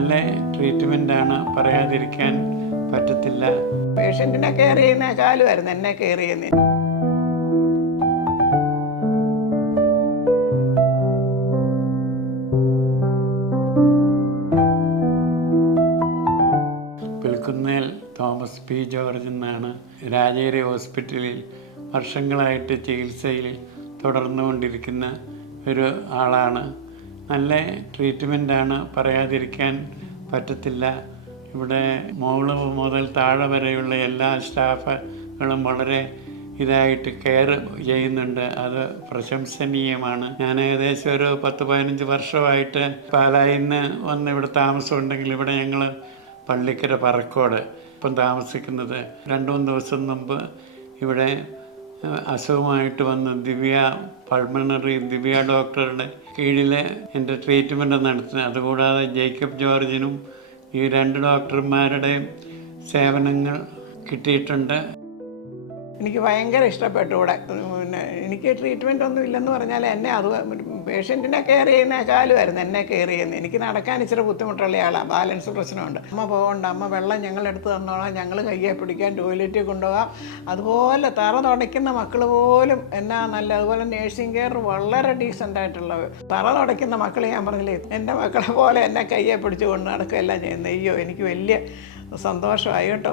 നല്ല ആണ് പറയാതിരിക്കാൻ പറ്റത്തില്ല. പേഷ്യന്റിനെ കെയർ ചെയ്യുന്നേക്കാളുമായിരുന്നു എന്നെ കെയർ ചെയ്യുന്ന. പുൽക്കുന്നേൽ തോമസ് പി ജോർജ് എന്നാണ് രാജേരി ഹോസ്പിറ്റലിൽ വർഷങ്ങളായിട്ട് ചികിത്സയിൽ തുടർന്നുകൊണ്ടിരിക്കുന്ന ഒരു ആളാണ് നല്ല ട്രീറ്റ്മെന്റാണ് പറയാതിരിക്കാൻ പറ്റത്തില്ല. ഇവിടെ മോൾ മുതൽ താഴെ വരെയുള്ള എല്ലാ സ്റ്റാഫുകളും വളരെ ഇതായിട്ട് കെയർ ചെയ്യുന്നുണ്ട്. അത് പ്രശംസനീയമാണ്. ഞാൻ ഏകദേശം ഒരു പത്ത് പതിനഞ്ച് വർഷമായിട്ട് പാലായിൽ നിന്ന് വന്ന് ഇവിടെ താമസമുണ്ടെങ്കിൽ ഇവിടെ ഞങ്ങൾ പള്ളിക്കര പറക്കോട് ഇപ്പം താമസിക്കുന്നത്. രണ്ട് മൂന്ന് ദിവസം മുമ്പ് ഇവിടെ അസുഖമായിട്ട് വന്ന ദിവ്യ പൾമണറി ദിവ്യ ഡോക്ടറുടെ കീഴിൽ എന്റെ ട്രീറ്റ്മെന്റ് നടത്തുന്നത്. അതുകൂടാതെ ജേക്കബ് ജോർജിനും ഈ രണ്ട് ഡോക്ടർമാരുടെയും സേവനങ്ങൾ കിട്ടിയിട്ടുണ്ട്. എനിക്ക് ഭയങ്കര ഇഷ്ടപ്പെട്ടു ഇവിടെ. പിന്നെ എനിക്ക് ട്രീറ്റ്മെന്റ് ഒന്നും ഇല്ലെന്ന് പറഞ്ഞാൽ എന്നെ അത് പേഷ്യന്റിനെ കെയർ ചെയ്യുന്നേക്കാളുമായിരുന്നു എന്നെ കെയർ ചെയ്യുന്നത്. എനിക്ക് നടക്കാൻ ഇച്ചിരി ബുദ്ധിമുട്ടുള്ള ആളാണ് ബാലൻസ് പ്രശ്നമുണ്ട്. അമ്മ പോകണ്ട. അമ്മ വെള്ളം ഞങ്ങൾ എടുത്ത് തന്നോളാം. ഞങ്ങൾ കയ്യെ പിടിക്കാൻ ടോയ്ലറ്റിൽ കൊണ്ടുപോകാം. അതുപോലെ തറ തുടയ്ക്കുന്ന മക്കൾ പോലും എന്നാ നല്ല അതുപോലെ നേഴ്സിംഗ് കെയർ വളരെ ഡീസന്റ് ആയിട്ടുള്ളത് തറ തുടയ്ക്കുന്ന മക്കൾ ഞാൻ പറഞ്ഞില്ലേ എന്റെ മക്കളെ പോലെ എന്നെ കയ്യെ പിടിച്ച് കൊണ്ട് നടക്കുകയെല്ലാം ചെയ്യുന്നത്. അയ്യോ എനിക്ക് വലിയ സന്തോഷമായി കേട്ടോ.